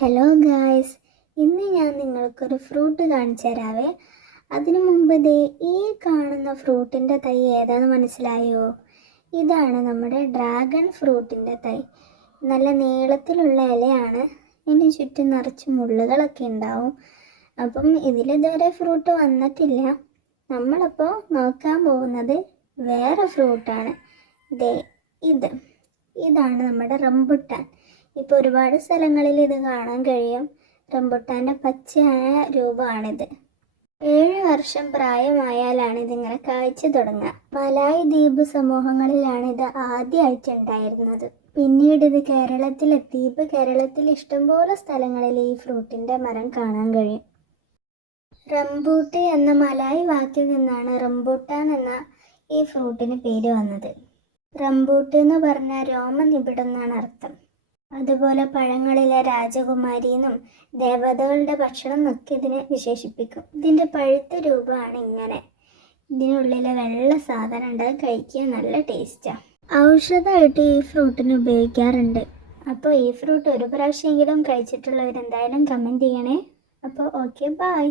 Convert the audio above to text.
Hello guys, ഇന്ന് ഞാൻ നിങ്ങൾക്കൊരു ഫ്രൂട്ട് കാണിച്ചു തരാവേ. അതിനു മുമ്പ് ഈ കാണുന്ന ഫ്രൂട്ടിൻ്റെ തൈ ഏതാണെന്ന് മനസ്സിലായോ? ഇതാണ് നമ്മുടെ ഡ്രാഗൺ ഫ്രൂട്ടിൻ്റെ തൈ. നല്ല നീളത്തിലുള്ള ഇലയാണ്, ഇതിന് ചുറ്റും നിറച്ച് മുള്ളുകളൊക്കെ ഉണ്ടാവും. അപ്പം ഇതിലിതുവരെ ഫ്രൂട്ട് വന്നിട്ടില്ല. നമ്മളപ്പോൾ നോക്കാൻ പോകുന്നത് വേറെ ഫ്രൂട്ടാണ്. ഇതാണ് നമ്മുടെ റംബുട്ടാൻ. ഇപ്പോൾ ഒരുപാട് സ്ഥലങ്ങളിൽ ഇത് കാണാൻ കഴിയും. റംബുട്ടാൻ്റെ പച്ചയായ രൂപമാണിത്. 7 വർഷം പ്രായമായാലാണ് ഇതിങ്ങനെ കായ്ച്ചു തുടങ്ങുക. മലായ് ദ്വീപ് സമൂഹങ്ങളിലാണ് ഇത് ആദ്യമായിട്ട് ഉണ്ടായിരുന്നത്. പിന്നീട് ഇത് കേരളത്തിലെത്തി. ഇപ്പോൾ കേരളത്തിൽ ഇഷ്ടംപോലെ സ്ഥലങ്ങളിൽ ഈ ഫ്രൂട്ടിൻ്റെ മരം കാണാൻ കഴിയും. റംബൂട്ട് എന്ന മലായ് വാക്കിൽ നിന്നാണ് റംബൂട്ടാൻ എന്ന ഈ ഫ്രൂട്ടിന് പേര് വന്നത്. റംബൂട്ട് എന്ന് പറഞ്ഞാൽ രോമനിബിഡം എന്നാണ് അർത്ഥം. അതുപോലെ പഴങ്ങളിലെ രാജകുമാരി എന്നും ദേവതകളുടെ ഭക്ഷണം എന്നൊക്കെ ഇതിനെ വിശേഷിപ്പിക്കും. ഇതിൻ്റെ പഴുത്ത രൂപമാണ് ഇങ്ങനെ. ഇതിനുള്ളിലെ വെള്ള സാധനം ഉണ്ട്, കഴിക്കാൻ നല്ല ടേസ്റ്റാണ്. ഔഷധമായിട്ട് ഈ ഫ്രൂട്ടിന് ഉപയോഗിക്കാറുണ്ട്. അപ്പോൾ ഈ ഫ്രൂട്ട് ഒരു പ്രാവശ്യമെങ്കിലും കഴിച്ചിട്ടുള്ളവരെന്തായാലും കമൻറ്റ് ചെയ്യണേ. അപ്പോൾ ഓക്കെ, ബൈ.